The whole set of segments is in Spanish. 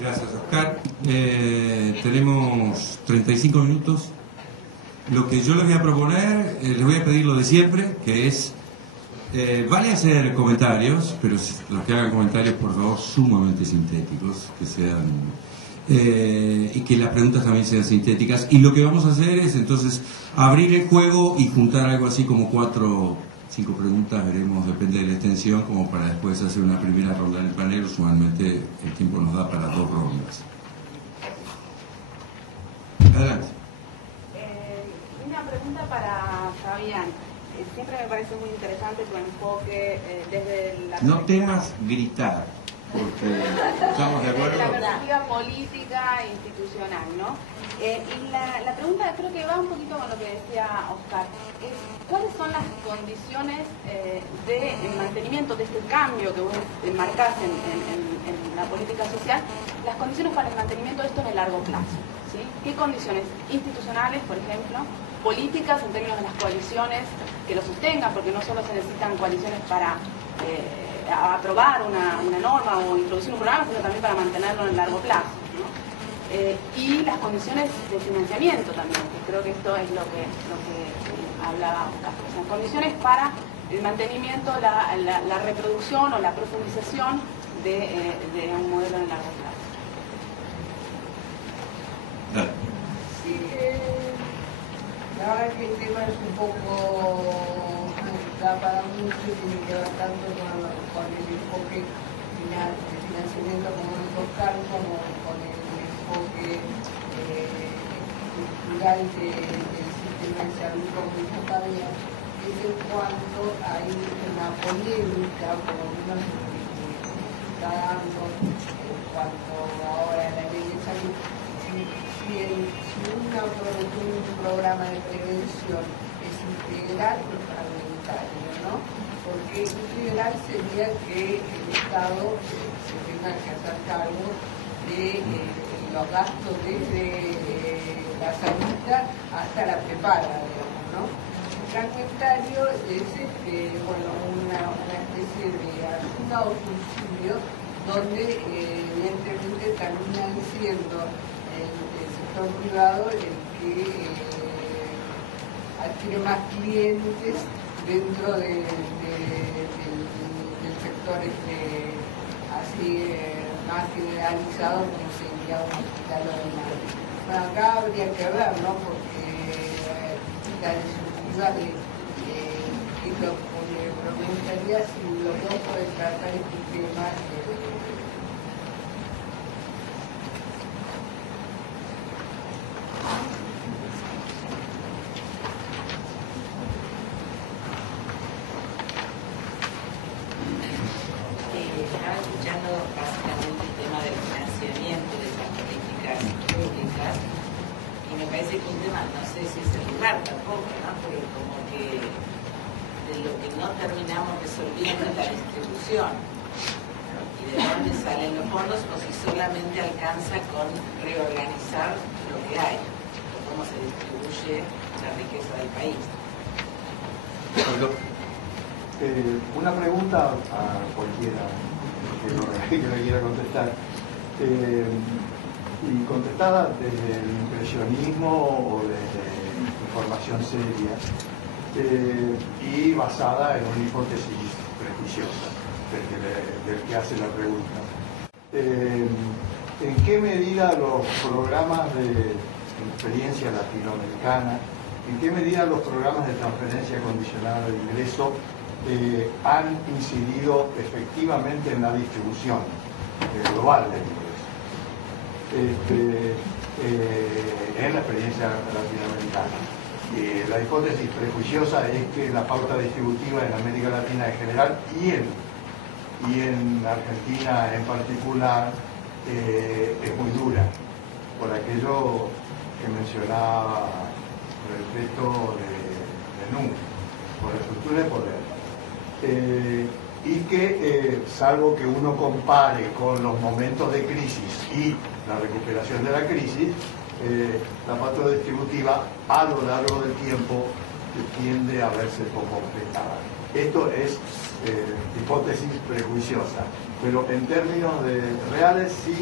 Gracias, Oscar. Tenemos 35 minutos. Lo que yo les voy a proponer, les voy a pedir lo de siempre, que es, vale hacer comentarios, pero los que hagan comentarios, por favor, sumamente sintéticos, que sean, y que las preguntas también sean sintéticas. Y lo que vamos a hacer es, entonces, abrir el juego y juntar algo así como 5 preguntas, veremos, depende de la extensión, como para después hacer una primera ronda en el panel. Usualmente el tiempo nos da para 2 rondas. Adelante. Una pregunta para Fabián. Siempre me parece muy interesante tu enfoque desde la... No temas gritar, porque estamos de acuerdo. Desde la perspectiva política e institucional, ¿no? Y la pregunta creo que va un poquito con lo que decía Oscar. ¿Cuáles son las condiciones de mantenimiento de este cambio que vos marcás en la política social? Las condiciones para el mantenimiento de esto en el largo plazo, ¿sí? ¿Qué condiciones institucionales, por ejemplo, políticas en términos de las coaliciones que lo sostengan? Porque no solo se necesitan coaliciones para aprobar una norma o introducir un programa, sino también para mantenerlo en el largo plazo, ¿no? Y las condiciones de financiamiento también, que creo que esto es lo que hablaba Oscar. O sea, condiciones para el mantenimiento, la reproducción o la profundización de un modelo en el largo plazo. Sí, la verdad que el tema es un poco, da para mucho y tiene que ver tanto con el enfoque final de financiamiento como el Oscar, como con el enfoque estructural del sistema de salud como dijo Fabián, es en cuanto hay una polémica, por lo menos que está dando en cuanto ahora a la ley de salud, si un programa de prevención es integral o fragmentario, ¿no? Porque integral sería que el Estado se tenga que hacer cargo de los gastos desde la sanita hasta la prepaga, digamos, ¿no? Fragmentario es una especie de ayuda o subsidio donde evidentemente terminan siendo el sector privado el que adquiere más clientes dentro del sector así más generalizado como sería un hospital o demás. Bueno, acá habría que ver, ¿no? Porque la disyuntiva de lo que me gustaría si los dos pueden tratar este tema. Estaba escuchando básicamente el tema del financiamiento de estas políticas públicas y me parece que un tema, no sé si es el lugar tampoco, ¿no? Porque como que de lo que no terminamos resolviendo es la distribución, ¿no? Y de dónde salen los fondos o si solamente alcanza con reorganizar lo que hay o cómo se distribuye la riqueza del país. Una pregunta a cualquiera que lo quiera contestar, y contestada desde el impresionismo o desde información seria, y basada en una hipótesis prejuiciosa del que hace la pregunta. ¿En qué medida los programas de experiencia latinoamericana, en qué medida los programas de transferencia condicionada de ingreso han incidido efectivamente en la distribución global del ingreso en la experiencia latinoamericana? La hipótesis prejuiciosa es que la pauta distributiva en América Latina en general y en Argentina en particular es muy dura, por aquello que mencionaba respecto de números, por la estructura de poder. Y que, salvo que uno compare con los momentos de crisis y la recuperación de la crisis, la pauta distributiva a lo largo del tiempo tiende a verse poco afectada. Esto es hipótesis prejuiciosa, pero en términos reales sí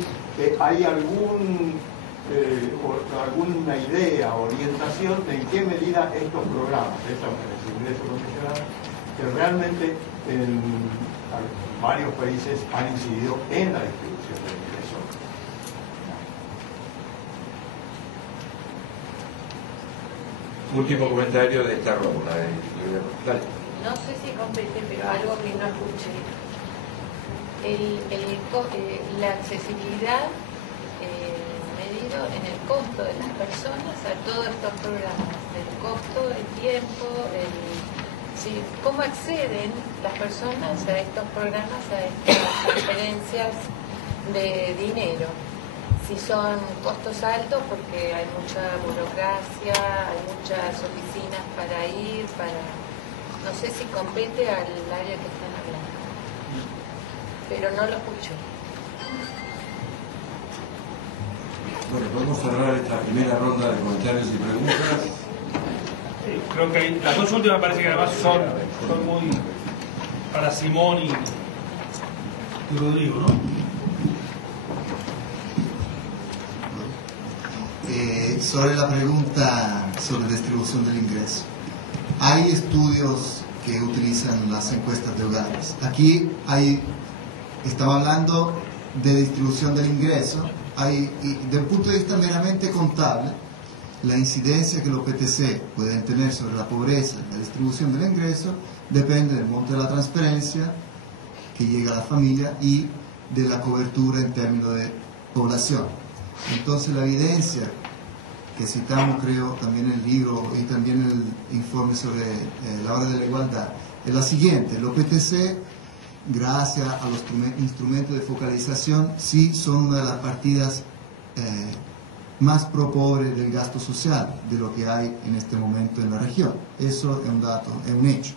hay alguna idea, orientación de en qué medida estos programas, estos ingresos condicionados, que realmente en varios países han incidido en la distribución del ingreso. Último comentario de esta ronda. Dale. No sé si compete, pero algo que no escuché. La accesibilidad medido en el costo de las personas a todos estos programas, el costo, el tiempo, sí, cómo acceden las personas a estos programas, a estas transferencias de dinero. Si son costos altos porque hay mucha burocracia, hay muchas oficinas para ir, no sé si compete al área que están hablando, pero no lo escucho. Bueno, podemos cerrar esta primera ronda de comentarios y preguntas. Sí, creo que las dos últimas me parece que además son muy para Simón y Rodrigo, ¿no? Sobre la pregunta sobre distribución del ingreso. Hay estudios que utilizan las encuestas de hogares. Aquí estamos hablando de distribución del ingreso. Y desde un punto de vista meramente contable, la incidencia que los PTC pueden tener sobre la pobreza y la distribución del ingreso depende del monto de la transferencia que llega a la familia y de la cobertura en términos de población. Entonces la evidencia que citamos, creo, también en el libro y también en el informe sobre la hora de la igualdad, es la siguiente: los PTC, gracias a los instrumentos de focalización, sí son una de las partidas más pro pobre del gasto social de lo que hay en este momento en la región. Eso es un dato, es un hecho.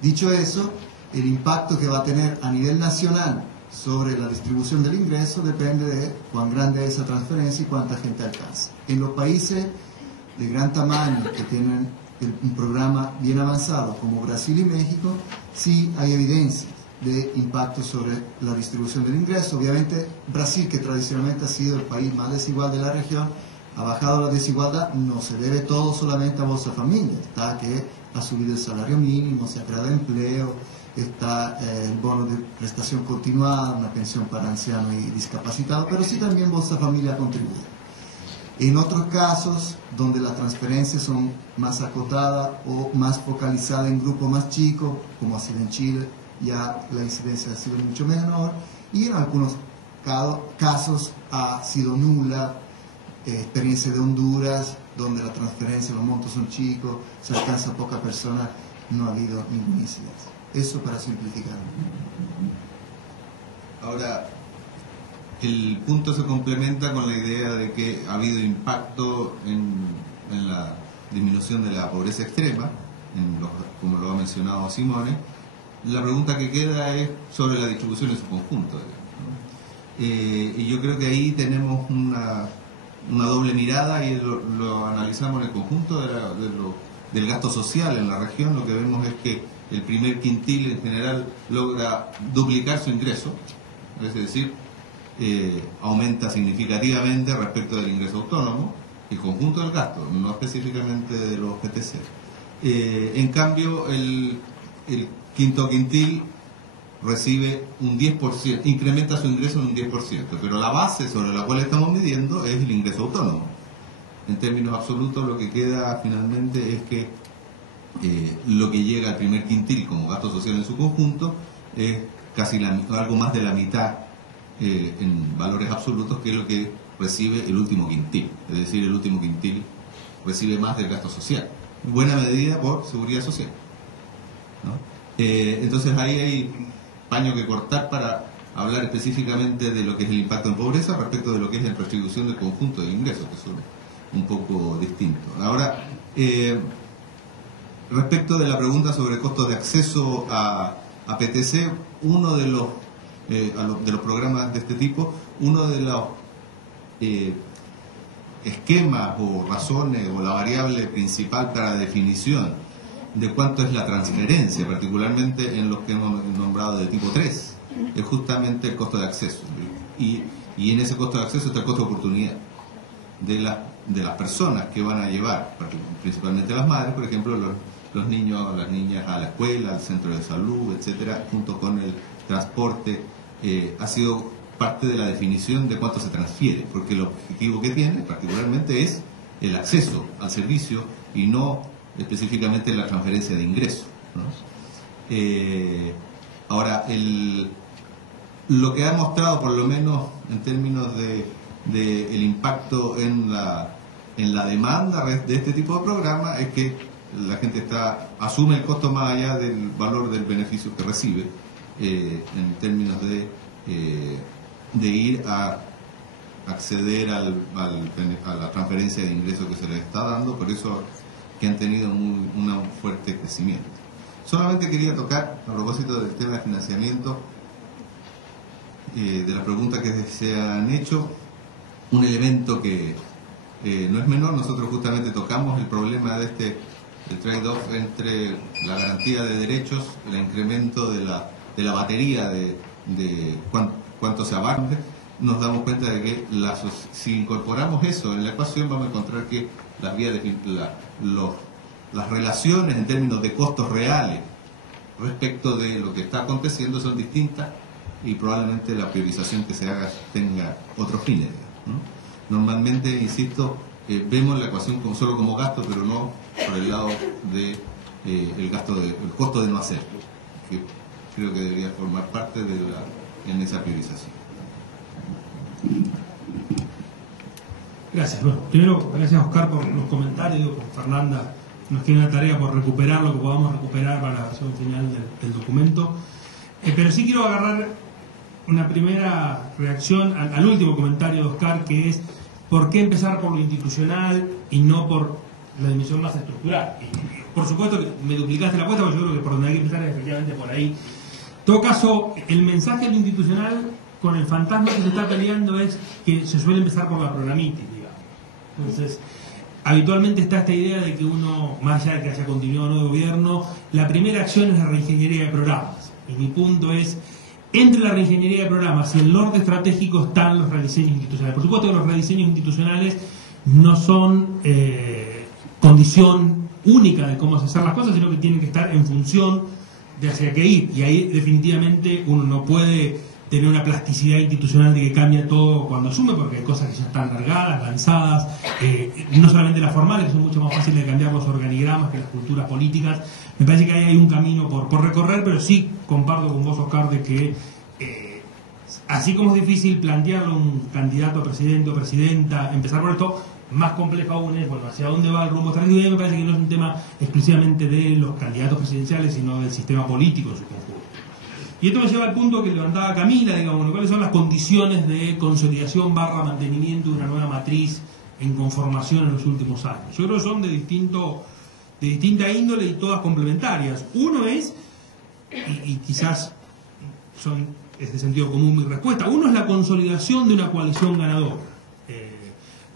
Dicho eso, el impacto que va a tener a nivel nacional sobre la distribución del ingreso depende de cuán grande es esa transferencia y cuánta gente alcanza. En los países de gran tamaño que tienen un programa bien avanzado como Brasil y México, sí hay evidencia de impacto sobre la distribución del ingreso. Obviamente Brasil, que tradicionalmente ha sido el país más desigual de la región, ha bajado la desigualdad. No se debe todo solamente a Bolsa Familia, está que ha subido el salario mínimo, se ha creado empleo, está el bono de prestación continuada, una pensión para ancianos y discapacitados, pero sí también Bolsa Familia contribuye. En otros casos, donde las transferencias son más acotadas o más focalizadas en grupos más chicos, como ha sido en Chile, ya la incidencia ha sido mucho menor, y en algunos casos ha sido nula. Experiencia de Honduras, donde la transferencia, los montos son chicos, se alcanza a poca persona, no ha habido ninguna incidencia. Eso para simplificar. Ahora, el punto se complementa con la idea de que ha habido impacto en la disminución de la pobreza extrema, como lo ha mencionado Simone. La pregunta que queda es sobre la distribución en su conjunto, ¿no? Y yo creo que ahí tenemos una doble mirada y lo analizamos en el conjunto del gasto social en la región. Lo que vemos es que el primer quintil en general logra duplicar su ingreso, es decir, aumenta significativamente respecto del ingreso autónomo, el conjunto del gasto, no específicamente de los PTC. En cambio, el quinto quintil recibe un 10%, incrementa su ingreso en un 10%, pero la base sobre la cual estamos midiendo es el ingreso autónomo. En términos absolutos, lo que queda finalmente es que lo que llega al primer quintil como gasto social en su conjunto es casi algo más de la mitad en valores absolutos que es lo que recibe el último quintil. Es decir, el último quintil recibe más del gasto social, en buena medida por seguridad social, ¿no? Entonces ahí hay paño que cortar para hablar específicamente de lo que es el impacto en pobreza respecto de lo que es la distribución del conjunto de ingresos, que son un poco distintos. Ahora, respecto de la pregunta sobre costos de acceso a PTC, uno de los programas de este tipo, uno de los esquemas o razones o la variable principal para la definición de cuánto es la transferencia, particularmente en los que hemos nombrado de tipo 3, es justamente el costo de acceso. Y en ese costo de acceso está el costo de oportunidad de las personas que van a llevar, principalmente las madres, por ejemplo, los niños, las niñas a la escuela, al centro de salud, etcétera, junto con el transporte, ha sido parte de la definición de cuánto se transfiere, porque el objetivo que tiene particularmente es el acceso al servicio y no específicamente la transferencia de ingresos, ¿no? Ahora, lo que ha mostrado, por lo menos en términos de el impacto en la demanda de este tipo de programas, es que la gente asume el costo más allá del valor del beneficio que recibe, en términos de ir a acceder a la transferencia de ingresos que se les está dando, por eso que han tenido un fuerte crecimiento. Solamente quería tocar, a propósito del tema de financiamiento, de la pregunta que se han hecho, un elemento que no es menor. Nosotros justamente tocamos el problema de el trade-off entre la garantía de derechos, el incremento de la batería de cuánto se abarque. Nos damos cuenta de que si incorporamos eso en la ecuación, vamos a encontrar que las relaciones en términos de costos reales respecto de lo que está aconteciendo son distintas, y probablemente la priorización que se haga tenga otros fines, ¿no? Normalmente, insisto, vemos la ecuación solo como gasto, pero no por el lado de el costo de no hacerlo, que creo que debería formar parte en esa priorización. Gracias. Bueno, primero, gracias Oscar por los comentarios. Con Fernanda nos queda una tarea por recuperar lo que podamos recuperar para la versión final del documento. Pero sí quiero agarrar una primera reacción al último comentario de Oscar, que es ¿por qué empezar por lo institucional y no por la dimensión más estructural? Y, por supuesto que me duplicaste la apuesta, porque yo creo que por donde hay que empezar es efectivamente por ahí. En todo caso, el mensaje de lo institucional con el fantasma que se está peleando es que se suele empezar por la programitis, digamos. Entonces, habitualmente está esta idea de que uno, más allá de que haya continuado no de gobierno, la primera acción es la reingeniería de programas. Y mi punto es, entre la reingeniería de programas y el norte estratégico están los rediseños institucionales. Por supuesto que los rediseños institucionales no son condición única de cómo hacer las cosas, sino que tienen que estar en función de hacia qué ir. Y ahí definitivamente uno no puede tener una plasticidad institucional de que cambia todo cuando asume, porque hay cosas que ya están largadas, lanzadas, no solamente las formales, que son mucho más fáciles de cambiar los organigramas que las culturas políticas. Me parece que ahí hay un camino por recorrer, pero sí comparto con vos, Oscar, de que así como es difícil plantearlo a un candidato a presidente o presidenta, empezar por esto, más complejo aún es, bueno, hacia dónde va el rumbo estratégico. Y me parece que no es un tema exclusivamente de los candidatos presidenciales, sino del sistema político en su conjunto. Y esto me lleva al punto que levantaba Camila, digamos, bueno, cuáles son las condiciones de consolidación / mantenimiento de una nueva matriz en conformación en los últimos años. Yo creo que son de distinta índole y todas complementarias. Uno es, y quizás es de sentido común mi respuesta, uno es la consolidación de una coalición ganadora.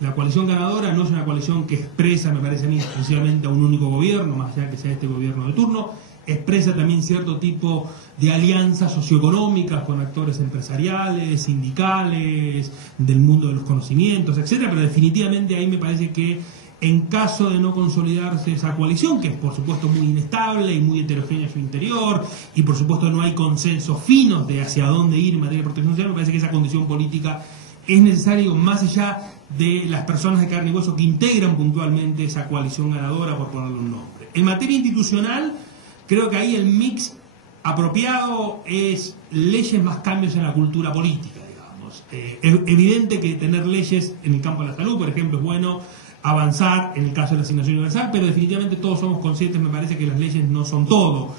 La coalición ganadora no es una coalición que expresa, me parece a mí, exclusivamente a un único gobierno, más allá que sea este gobierno de turno, expresa también cierto tipo de alianzas socioeconómicas con actores empresariales, sindicales, del mundo de los conocimientos, etcétera, pero definitivamente ahí me parece que en caso de no consolidarse esa coalición, que es por supuesto muy inestable y muy heterogénea en su interior, y por supuesto no hay consensos finos de hacia dónde ir en materia de protección social, me parece que esa condición política es necesario, más allá de las personas de carne y hueso que integran puntualmente esa coalición ganadora, por ponerle un nombre. En materia institucional, creo que ahí el mix apropiado es leyes más cambios en la cultura política, digamos. Es evidente que tener leyes en el campo de la salud, por ejemplo, es bueno, avanzar en el caso de la asignación universal, pero definitivamente todos somos conscientes, me parece, que las leyes no son todo.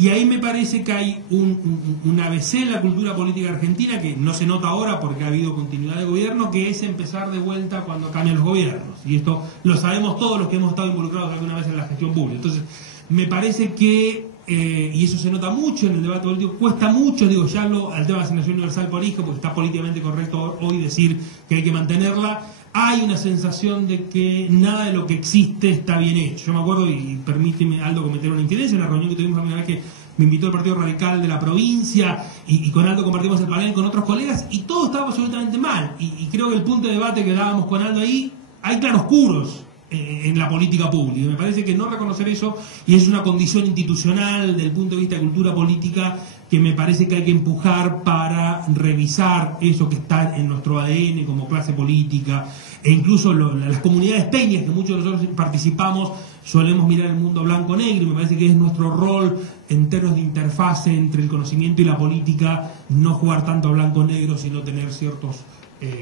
Y ahí me parece que hay un ABC en la cultura política argentina que no se nota ahora porque ha habido continuidad de gobierno, que es empezar de vuelta cuando cambian los gobiernos. Y esto lo sabemos todos los que hemos estado involucrados alguna vez en la gestión pública. Entonces, me parece que, y eso se nota mucho en el debate político, cuesta mucho, digo, ya al tema de la asignación universal por hijo, porque está políticamente correcto hoy decir que hay que mantenerla. hay una sensación de que nada de lo que existe está bien hecho. Yo me acuerdo, y permíteme, Aldo, cometer una infidencia, en una reunión que tuvimos la primera vez que me invitó el Partido Radical de la provincia, y con Aldo compartimos el panel con otros colegas, y todo estaba absolutamente mal. Y creo que el punto de debate que dábamos con Aldo ahí, hay claroscuros en la política pública. Me parece que no reconocer eso, y es una condición institucional del punto de vista de cultura política, que me parece que hay que empujar para revisar eso que está en nuestro ADN como clase política, e incluso las comunidades peñas que muchos de nosotros participamos, solemos mirar el mundo blanco-negro, y me parece que es nuestro rol en términos de interfase entre el conocimiento y la política, no jugar tanto a blanco-negro, sino tener ciertos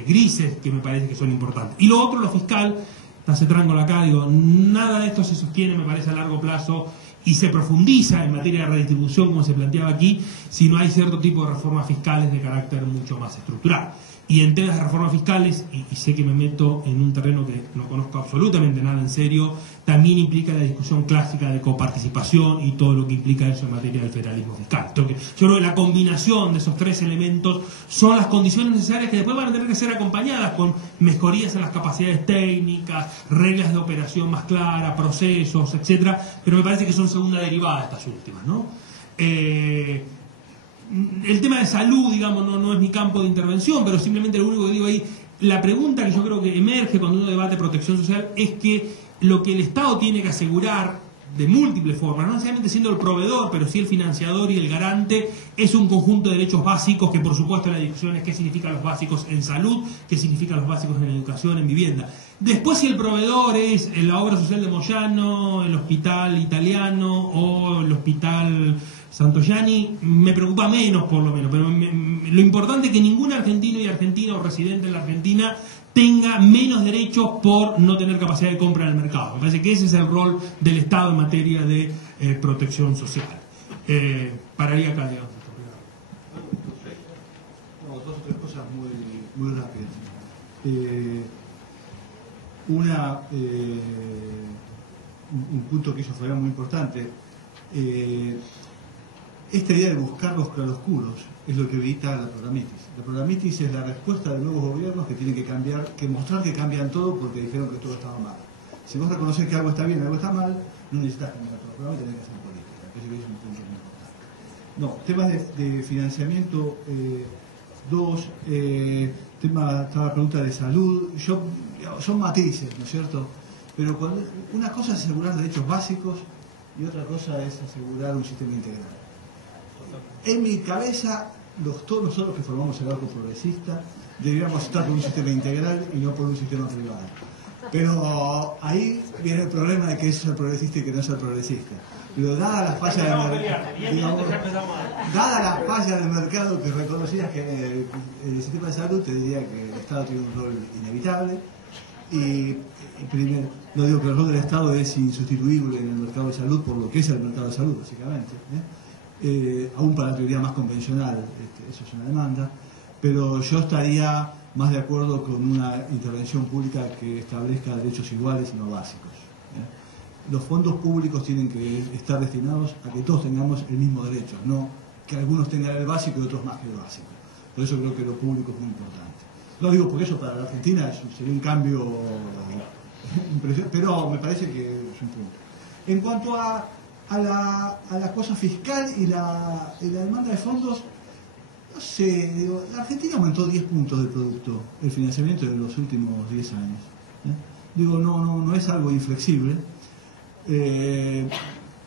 grises que me parece que son importantes. Y lo otro, lo fiscal, hace trángola acá, digo, nada de esto se sostiene, me parece, a largo plazo, y se profundiza en materia de redistribución, como se planteaba aquí, si no hay cierto tipo de reformas fiscales de carácter mucho más estructural. Y en temas de reformas fiscales, y sé que me meto en un terreno que no conozco absolutamente nada en serio, también implica la discusión clásica de coparticipación y todo lo que implica eso en materia del federalismo fiscal. Entonces, yo creo que la combinación de esos tres elementos son las condiciones necesarias que después van a tener que ser acompañadas con mejorías en las capacidades técnicas, reglas de operación más claras, procesos, etcétera, pero me parece que son segunda derivada estas últimas, ¿no? El tema de salud, digamos, no es mi campo de intervención, pero simplemente lo único que digo ahí, la pregunta que yo creo que emerge cuando uno debate protección social es que lo que el Estado tiene que asegurar de múltiples formas, no necesariamente siendo el proveedor, pero sí el financiador y el garante, es un conjunto de derechos básicos, que por supuesto la discusión es qué significan los básicos en salud, qué significan los básicos en educación, en vivienda. Después, si el proveedor es la obra social de Moyano, el hospital italiano o el hospital Santoyani, me preocupa menos, por lo menos, pero lo importante es que ningún argentino y argentina o residente en la Argentina tenga menos derechos por no tener capacidad de compra en el mercado. Me parece que ese es el rol del Estado en materia de protección social. Pararía acá, digamos. No, dos o tres cosas muy rápidas. Un punto que hizo Fabián muy importante. Esta idea de buscar los claroscuros es lo que evita la programitis. La programitis es la respuesta de nuevos gobiernos que tienen que cambiar, que mostrar que cambian todo porque dijeron que todo estaba mal. Si vos reconoces que algo está bien y algo está mal, no necesitas cambiar todo el programa y tenés que hacer política. Eso es un punto muy importante. No, temas de financiamiento, estaba la pregunta de salud, son matices, ¿no es cierto? Pero una cosa es asegurar derechos básicos y otra cosa es asegurar un sistema integral. En mi cabeza, todos nosotros que formamos el arco progresista deberíamos estar por un sistema integral y no por un sistema privado. Pero ahí viene el problema de que es ser progresista y que no ser progresista. Pero dada las fallas del mercado que reconocías que el sistema de salud, te diría que el Estado tiene un rol inevitable. Y primero, no digo que el rol del Estado es insustituible en el mercado de salud por lo que es el mercado de salud, básicamente. Aún para la teoría más convencional, eso es una demanda, pero yo estaría más de acuerdo con una intervención pública que establezca derechos iguales y no básicos. Los fondos públicos tienen que estar destinados a que todos tengamos el mismo derecho, no que algunos tengan el básico y otros más que el básico. Por eso creo que lo público es muy importante. Lo digo porque eso para la Argentina sería un cambio impresionante, pero me parece que es un punto. En cuanto a la cosa fiscal y la demanda de fondos, no sé, digo, la Argentina aumentó 10 puntos del producto, el financiamiento de los últimos 10 años. Digo, no es algo inflexible.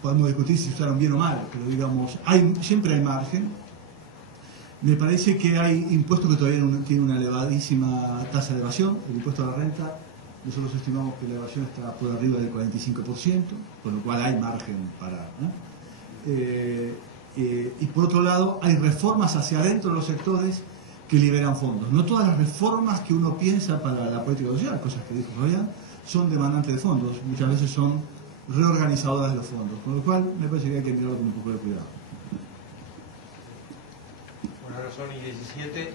Podemos discutir si usaron bien o mal, pero digamos, siempre hay margen. Me parece que hay impuestos que todavía tienen una elevadísima tasa de evasión, el impuesto a la renta. Nosotros estimamos que la evasión está por arriba del 45%, con lo cual hay margen para... y por otro lado, hay reformas hacia adentro de los sectores que liberan fondos. No todas las reformas que uno piensa para la política social, cosas que dijo Fabián, son demandantes de fondos. Muchas veces son reorganizadoras de los fondos. Con lo cual, me parece que hay que mirarlo con un poco de cuidado. Bueno, ahora son y 17.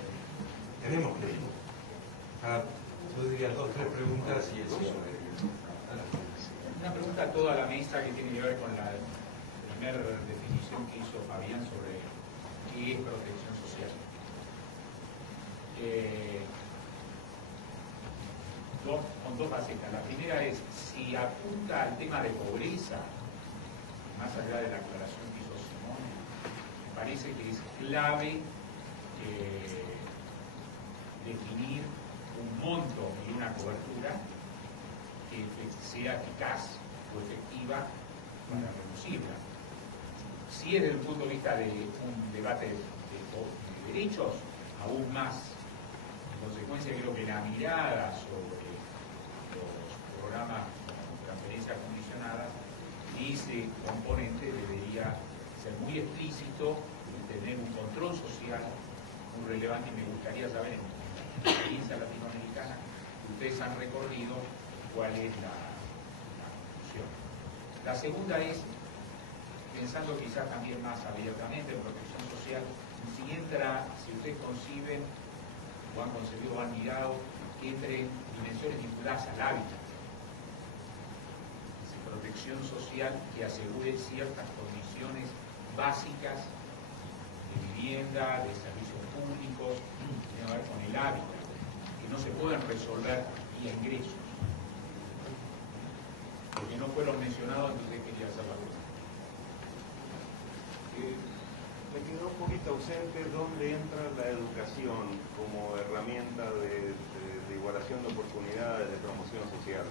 Tenemos tiempo. Yo diría 2 o 3 preguntas y el cierre. Una pregunta a toda la mesa que tiene que ver con la primera definición que hizo Fabián sobre qué es protección social. con dos facetas. La primera es, si apunta al tema de pobreza, más allá de la aclaración que hizo Simone, me parece que es clave definir un monto y una cobertura que sea eficaz o efectiva para reducirla. Si es desde el punto de vista de un debate de derechos, aún más. En consecuencia, creo que la mirada sobre los programas de transferencia condicionada, ese componente debería ser muy explícito y tener un control social muy relevante, y me gustaría saber en la experiencia latinoamericana que ustedes han recorrido cuál es la conclusión. La segunda es, pensando quizás también más abiertamente en protección social, si ustedes conciben o han concebido o han mirado que entre dimensiones vinculadas al hábitat, protección social que asegure ciertas condiciones básicas de vivienda, de servicios públicos, que tienen que ver con el hábitat, que no se pueden resolver vía ingresos. Porque no fueron mencionados, entonces quería hacer la pregunta. Me quedó un poquito ausente dónde entra la educación como herramienta de igualación de oportunidades, de promoción social,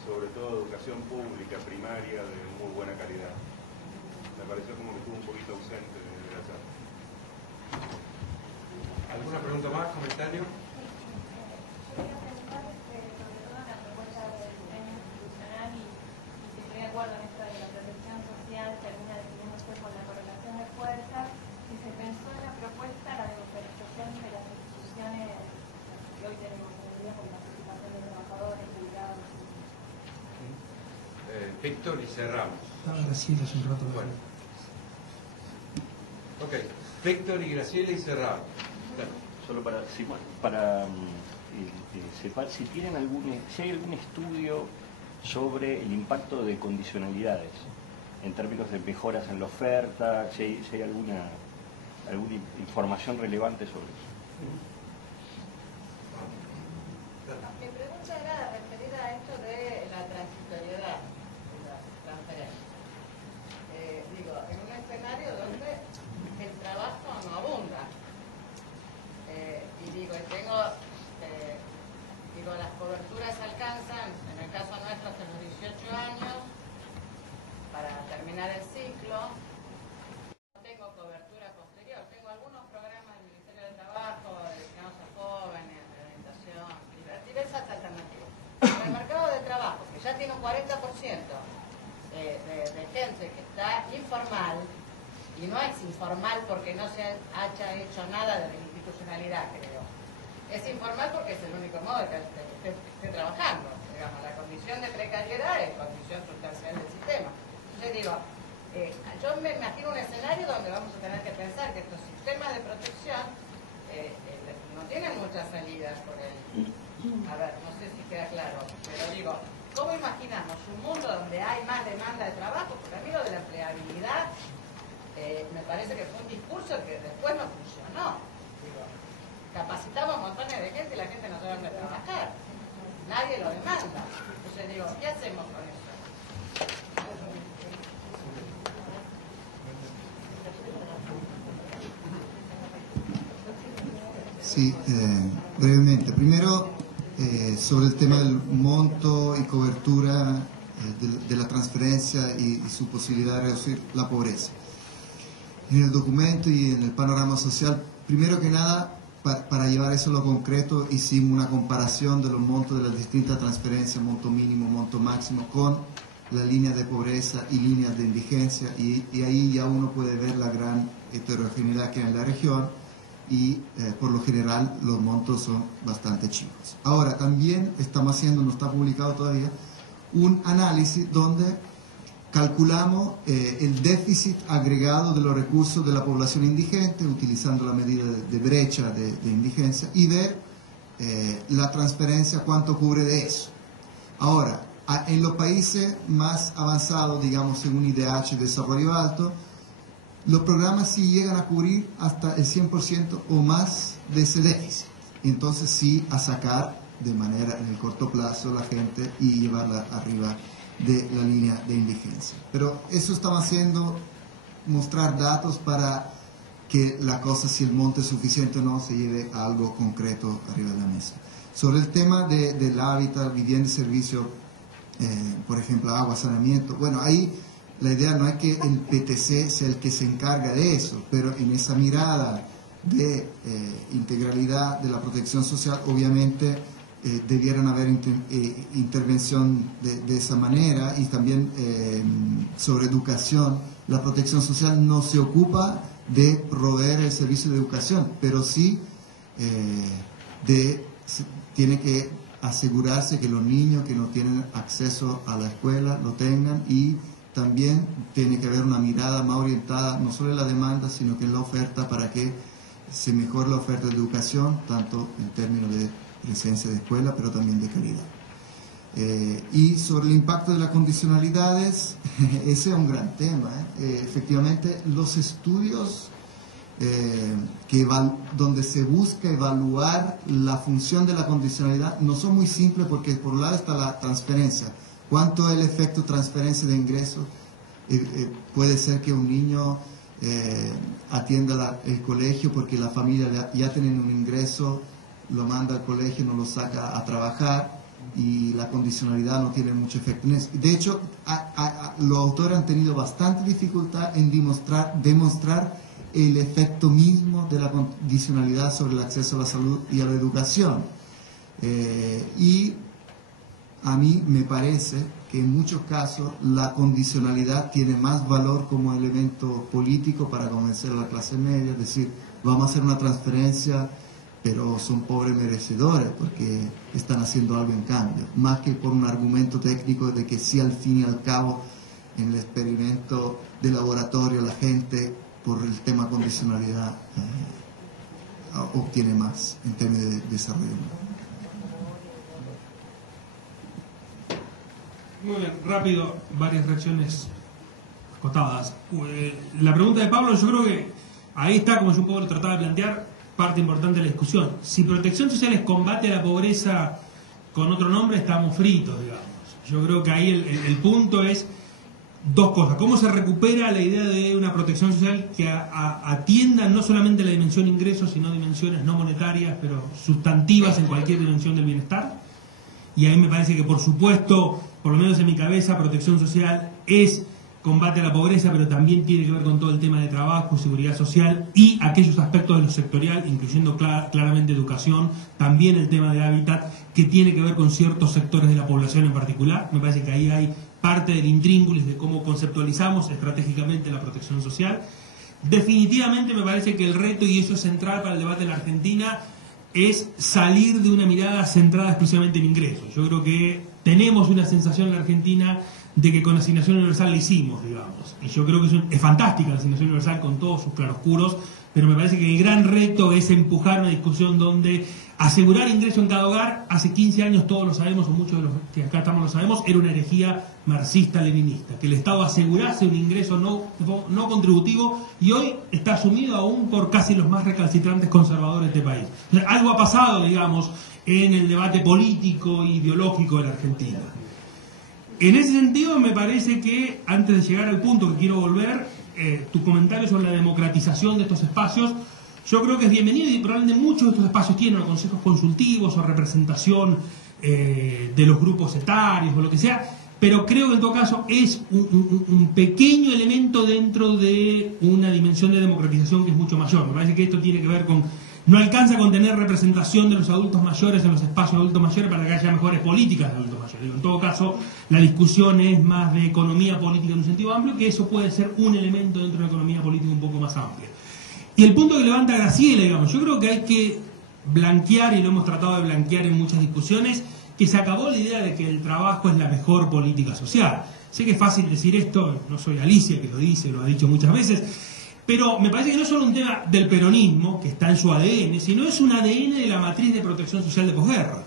sobre todo educación pública, primaria, de muy buena calidad. Me pareció como que estuvo un poquito ausente de la charla. ¿Alguna pregunta más? ¿Comentario? Víctor, y cerramos. Graciela hace un rato. Bueno. Ok, Víctor y Graciela y cerramos. Solo para si tienen si hay algún estudio sobre el impacto de condicionalidades en términos de mejoras en la oferta, si hay alguna información relevante sobre eso. Mi pregunta era referida a esto de la transitoriedad de las transferencias. En un escenario donde el trabajo no abunda. Las coberturas alcanzan, en el caso nuestro, hasta los 18 años, para terminar el ciclo. No tengo cobertura posterior, tengo algunos programas del Ministerio del Trabajo destinados a jóvenes, de orientación, diversas alternativas. Pero el mercado de trabajo, que ya tiene un 40% de gente que está informal, y no es informal porque no se haya hecho nada de la institucionalidad, creo. Es informal porque es el único modo de que esté trabajando. Digamos, la condición de precariedad es condición sustancial del sistema. Entonces yo me imagino un escenario donde vamos a tener que pensar que estos sistemas de protección no tienen muchas salidas por el... A ver, no sé si queda claro, pero ¿cómo imaginamos un mundo donde hay más demanda de trabajo? Porque a mí lo de la empleabilidad me parece que fue un discurso que después no funcionó. Capacitamos montones de gente y la gente no sabe dónde trabajar. Nadie lo demanda. Entonces ¿qué hacemos con eso? Sí, brevemente. Primero, sobre el tema del monto y cobertura de la transferencia y su posibilidad de reducir la pobreza. En el documento y en el panorama social, primero que nada, para llevar eso a lo concreto, hicimos una comparación de los montos de las distintas transferencias, monto mínimo, monto máximo, con la línea de pobreza y líneas de indigencia, y ahí ya uno puede ver la gran heterogeneidad que hay en la región, y por lo general los montos son bastante chicos. Ahora, también estamos haciendo, no está publicado todavía, un análisis donde calculamos el déficit agregado de los recursos de la población indigente, utilizando la medida de brecha de indigencia, y ver la transferencia, cuánto cubre de eso. Ahora, en los países más avanzados, digamos según IDH, desarrollo alto, los programas sí llegan a cubrir hasta el 100% o más de ese déficit. Entonces sí a sacar de manera en el corto plazo la gente y llevarla arriba de la línea de indigencia. Pero eso estamos haciendo, mostrar datos para que la cosa, si el monto es suficiente o no, se lleve a algo concreto arriba de la mesa. Sobre el tema del hábitat, vivienda y servicio, por ejemplo, agua, saneamiento, bueno, ahí la idea no es que el PTC sea el que se encarga de eso, pero en esa mirada de integralidad de la protección social, obviamente debieran haber intervención de esa manera. Y también sobre educación, la protección social no se ocupa de proveer el servicio de educación, pero sí tiene que asegurarse que los niños que no tienen acceso a la escuela lo tengan, y también tiene que haber una mirada más orientada no solo en la demanda, sino que en la oferta, para que se mejore la oferta de educación, tanto en términos de presencia de escuela, pero también de calidad. Y sobre el impacto de las condicionalidades, ese es un gran tema. Efectivamente, los estudios donde se busca evaluar la función de la condicionalidad no son muy simples, porque por un lado está la transferencia. ¿Cuánto es el efecto transferencia de ingresos? Puede ser que un niño atienda el colegio porque la familia ya tiene un ingreso, lo manda al colegio, no lo saca a trabajar, y la condicionalidad no tiene mucho efecto en eso. De hecho, los autores han tenido bastante dificultad en demostrar el efecto mismo de la condicionalidad sobre el acceso a la salud y a la educación. Y a mí me parece que en muchos casos la condicionalidad tiene más valor como elemento político para convencer a la clase media, es decir, vamos a hacer una transferencia, pero son pobres merecedores porque están haciendo algo en cambio, más que por un argumento técnico de que sí, al fin y al cabo, en el experimento de laboratorio la gente, por el tema condicionalidad, obtiene más en términos de desarrollo. Muy bien, rápido, varias reacciones acotadas. La pregunta de Pablo, yo creo que ahí está, como yo un poco lo trataba de plantear, parte importante de la discusión. Si protección social es combate a la pobreza con otro nombre, estamos fritos, digamos. Yo creo que ahí el punto es dos cosas. ¿Cómo se recupera la idea de una protección social que atienda no solamente la dimensión ingresos, sino dimensiones no monetarias, pero sustantivas en cualquier dimensión del bienestar? Y ahí me parece que, por supuesto, por lo menos en mi cabeza, protección social es combate a la pobreza, pero también tiene que ver con todo el tema de trabajo, seguridad social y aquellos aspectos de lo sectorial, incluyendo claramente educación, también el tema de hábitat, que tiene que ver con ciertos sectores de la población en particular. Me parece que ahí hay parte del intríngulis de cómo conceptualizamos estratégicamente la protección social. Definitivamente me parece que el reto, y eso es central para el debate en la Argentina, es salir de una mirada centrada exclusivamente en ingresos. Yo creo que tenemos una sensación en la Argentina de que con la asignación universal la hicimos, digamos. Y yo creo que es fantástica la asignación universal con todos sus claroscuros, pero me parece que el gran reto es empujar una discusión donde asegurar ingreso en cada hogar, hace 15 años todos lo sabemos, o muchos de los que acá estamos lo sabemos, era una herejía marxista-leninista, que el Estado asegurase un ingreso no contributivo, y hoy está asumido aún por casi los más recalcitrantes conservadores de este país. O sea, algo ha pasado, digamos, en el debate político e ideológico de la Argentina. En ese sentido, me parece que, antes de llegar al punto que quiero volver, tu comentario sobre la democratización de estos espacios, yo creo que es bienvenido, y probablemente muchos de estos espacios tienen o consejos consultivos o representación de los grupos etarios o lo que sea, pero creo que en todo caso es un pequeño elemento dentro de una dimensión de democratización que es mucho mayor. Me parece que esto tiene que ver con... No alcanza con tener representación de los adultos mayores en los espacios de adultos mayores para que haya mejores políticas de adultos mayores. En todo caso, la discusión es más de economía política en un sentido amplio, que eso puede ser un elemento dentro de la economía política un poco más amplia. Y el punto que levanta Graciela, digamos, yo creo que hay que blanquear, y lo hemos tratado de blanquear en muchas discusiones, que se acabó la idea de que el trabajo es la mejor política social. Sé que es fácil decir esto, no soy Alicia que lo dice, lo ha dicho muchas veces, pero me parece que no es solo un tema del peronismo, que está en su ADN, sino es un ADN de la matriz de protección social de posguerra.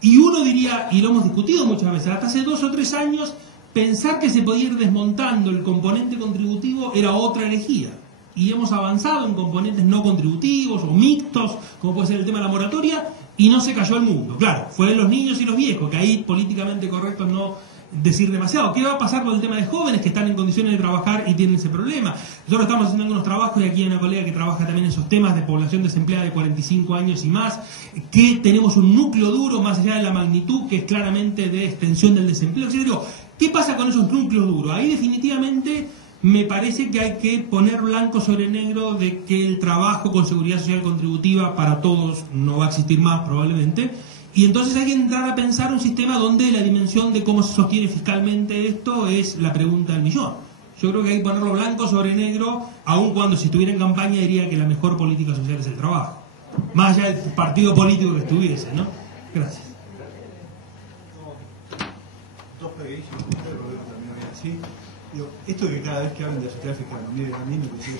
Y uno diría, y lo hemos discutido muchas veces, hasta hace 2 o 3 años, pensar que se podía ir desmontando el componente contributivo era otra herejía. Y hemos avanzado en componentes no contributivos o mixtos, como puede ser el tema de la moratoria, y no se cayó el mundo. Claro, fue de los niños y los viejos, que ahí políticamente correcto no decir demasiado. ¿Qué va a pasar con el tema de jóvenes que están en condiciones de trabajar y tienen ese problema? Nosotros estamos haciendo algunos trabajos y aquí hay una colega que trabaja también en esos temas de población desempleada de 45 años y más, que tenemos un núcleo duro más allá de la magnitud que es claramente de extensión del desempleo. Digo, ¿qué pasa con esos núcleos duros? Ahí definitivamente me parece que hay que poner blanco sobre negro de que el trabajo con seguridad social contributiva para todos no va a existir más probablemente. Y entonces hay que entrar a pensar un sistema donde la dimensión de cómo se sostiene fiscalmente esto es la pregunta del millón. Yo creo que hay que ponerlo blanco sobre negro, aun cuando si estuviera en campaña diría que la mejor política social es el trabajo. Más allá del partido político que estuviese, ¿no? Gracias. Dos pequeñísimos comentarios, porque también voy a decir. Digo, esto de que cada vez que hablen de sociedad fiscal, mire, a mí me consigue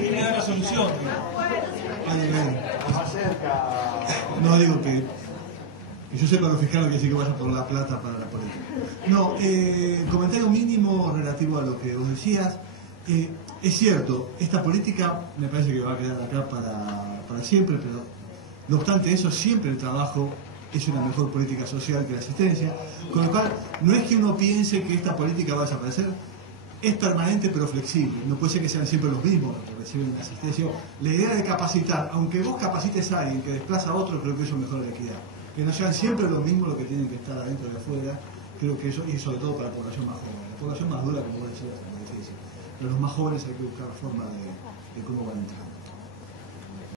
tiene la solución. No digo que yo sepa lo fiscal no quiere decir que vaya por la plata para la política. No, comentario mínimo relativo a lo que vos decías. Es cierto, esta política me parece que va a quedar acá para siempre, pero no obstante eso, siempre el trabajo es una mejor política social que la asistencia, con lo cual no es que uno piense que esta política va a desaparecer, es permanente pero flexible, no puede ser que sean siempre los mismos los que reciben la asistencia. La idea de capacitar, aunque vos capacites a alguien que desplaza a otro, creo que eso mejora la equidad, que no sean siempre los mismos los que tienen que estar adentro y afuera, creo que eso, y sobre todo para la población más joven. La población más dura, como vos decías, es muy difícil, pero los más jóvenes hay que buscar forma de cómo van a entrar.